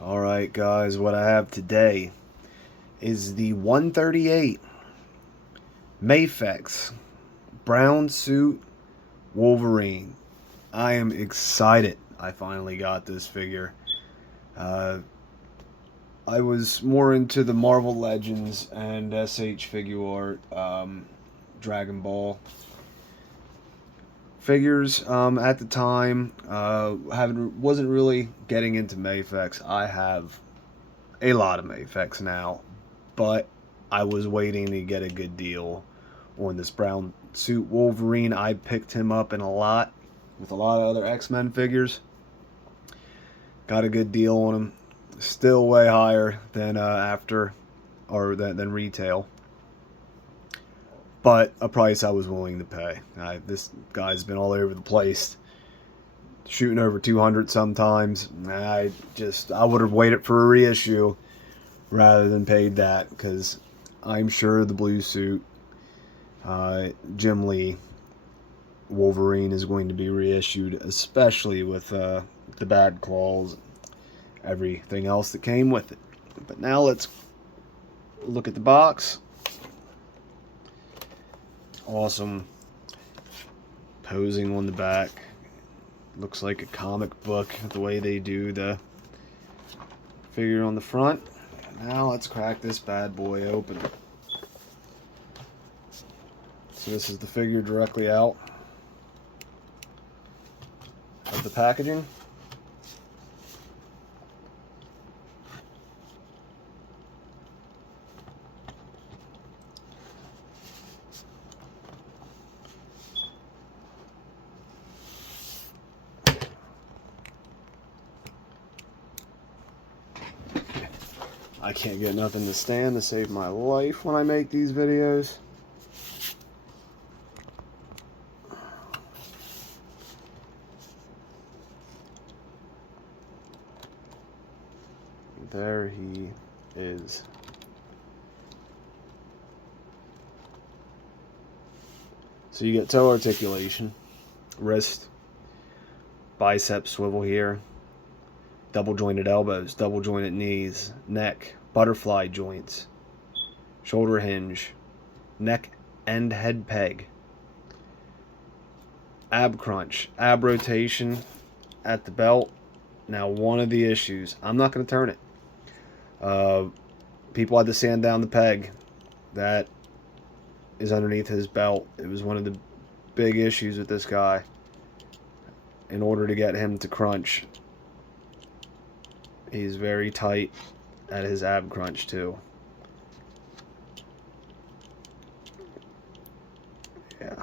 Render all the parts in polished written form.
Alright guys, what I have today is the 138 Mafex Brown Suit Wolverine. I am excited I finally got this figure. I was more into the Marvel Legends and SH figure art, Dragon Ball figures at the time. Wasn't really getting into Mafex. I have a lot of Mafex now, but I was waiting to get a good deal on this Brown Suit Wolverine. I picked him up in a lot with a lot of other X-Men figures. Got a good deal on him. Still way higher than than retail, but a price I was willing to pay. This guy's been all over the place, shooting over 200 sometimes. I would have waited for a reissue rather than paid that, because I'm sure the blue suit Jim Lee Wolverine is going to be reissued, especially with the bad claws, everything else that came with it. But now let's look at the box. Awesome posing on the back. Looks like a comic book the way they do the figure on the front. Now let's crack this bad boy open. So this is the figure directly out of the packaging. I can't get nothing to stand to save my life when I make these videos. There he is. So you get toe articulation, wrist, bicep swivel here, double jointed elbows, double jointed knees, neck, butterfly joints, shoulder hinge, neck and head peg, ab crunch, ab rotation at the belt. Now, one of the issues, I'm not going to turn it. People had to sand down the peg that is underneath his belt. It was one of the big issues with this guy. In order to get him to crunch, he's very tight at his ab crunch too. Yeah.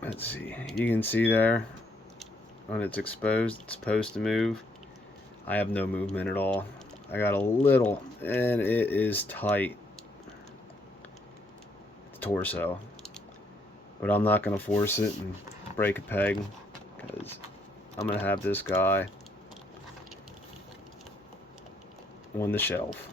Let's see. You can see there when it's exposed, it's supposed to move. I have no movement at all. I got a little, and it is tight. The torso. But I'm not going to force it and break a peg, because I'm going to have this guy on the shelf.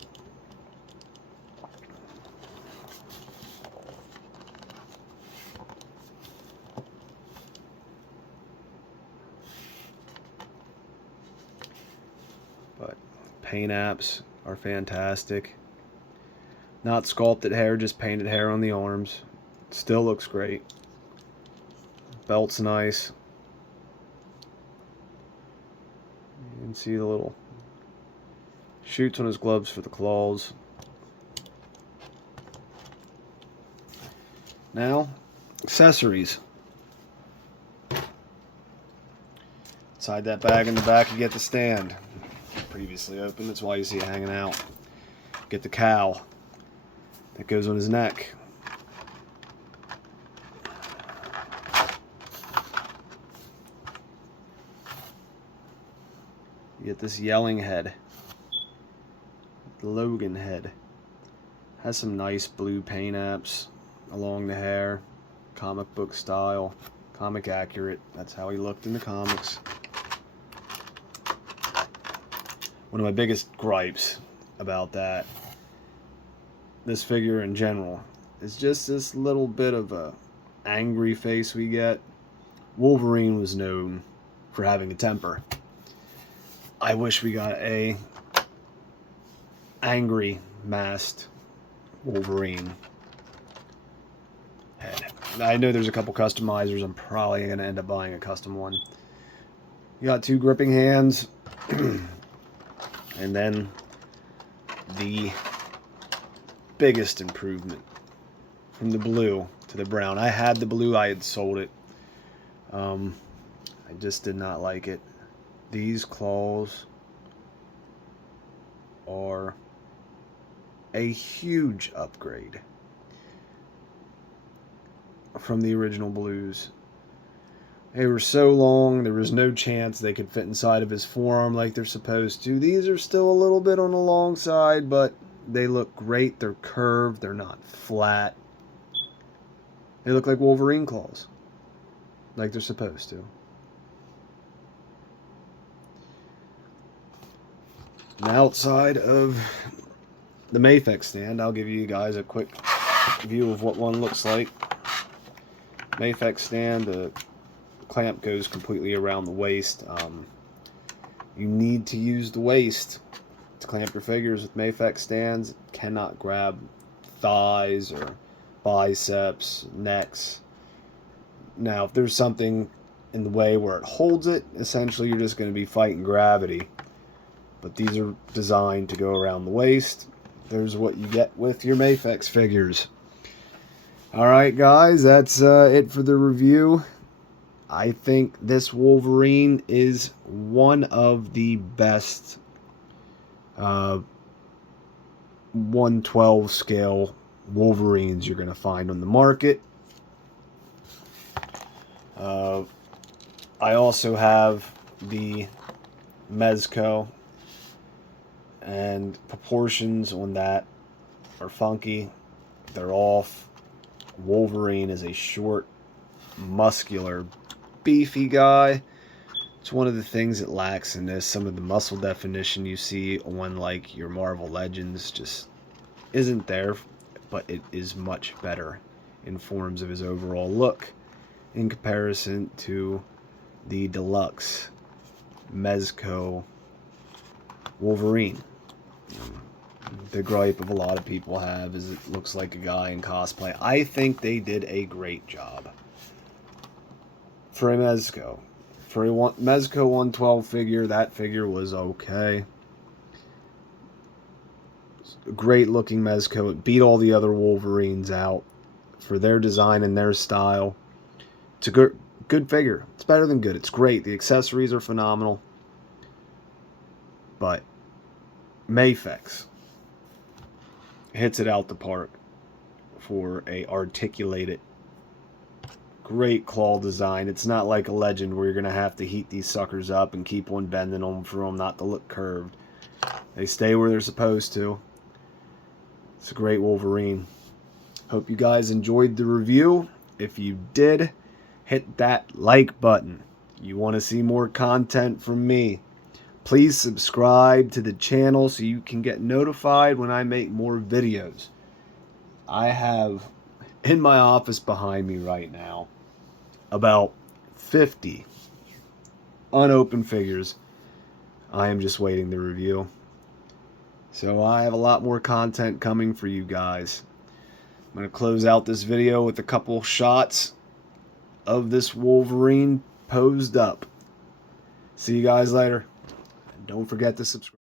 But paint apps are fantastic. Not sculpted hair, just painted hair on the arms. Still looks great. Belt's nice. You can see the little shoots on his gloves for the claws. Now, accessories. Inside that bag in the back you get the stand. Previously open, that's why you see it hanging out. Get the cowl that goes on his neck. You get this yelling head, the Logan head. Has some nice blue paint apps along the hair, comic book style, comic accurate. That's how he looked in the comics. One of my biggest gripes about this figure in general, is just this little bit of a angry face we get. Wolverine was known for having a temper. I wish we got a angry masked Wolverine head. I know there's a couple customizers. I'm probably going to end up buying a custom one. You got 2 gripping hands. And then the biggest improvement from the blue to the brown. I had the blue, I had sold it. I just did not like it. These claws are a huge upgrade from the original blues. They were so long, there was no chance they could fit inside of his forearm like they're supposed to. These are still a little bit on the long side, but they look great. They're curved, they're not flat. They look like Wolverine claws, like they're supposed to. And outside of the Mafex stand, I'll give you guys a quick view of what one looks like. Mafex stand, the clamp goes completely around the waist. You need to use the waist to clamp your figures with Mafex stands. It cannot grab thighs or biceps, necks. Now, if there's something in the way where it holds it, essentially you're just going to be fighting gravity. But these are designed to go around the waist. There's what you get with your Mafex figures. Alright guys, that's it for the review. I think this Wolverine is one of the best 1/12 scale Wolverines you're going to find on the market. I also have the Mezco, and proportions on that are funky. They're off. Wolverine is a short, muscular, beefy guy. It's one of the things that lacks in this. Some of the muscle definition you see on like your Marvel Legends just isn't there, but it is much better in forms of his overall look in comparison to the deluxe Mezco Wolverine. The gripe of a lot of people have is it looks like a guy in cosplay. I think they did a great job for a Mezco. For a Mezco 1/12 figure, that figure was okay. Great looking Mezco. It beat all the other Wolverines out for their design and their style. It's a good figure. It's better than good. It's great. The accessories are phenomenal. But Mafex hits it out the park for a articulated, great claw design. It's not like a Legend where you're going to have to heat these suckers up and keep on bending them for them not to look curved. They stay where they're supposed to. It's a great Wolverine. Hope you guys enjoyed the review. If you did, hit that like button. You want to see more content from me, please subscribe to the channel so you can get notified when I make more videos. I have in my office behind me right now about 50 unopened figures I am just waiting to review. So I have a lot more content coming for you guys. I'm going to close out this video with a couple shots of this Wolverine posed up. See you guys later. And don't forget to subscribe.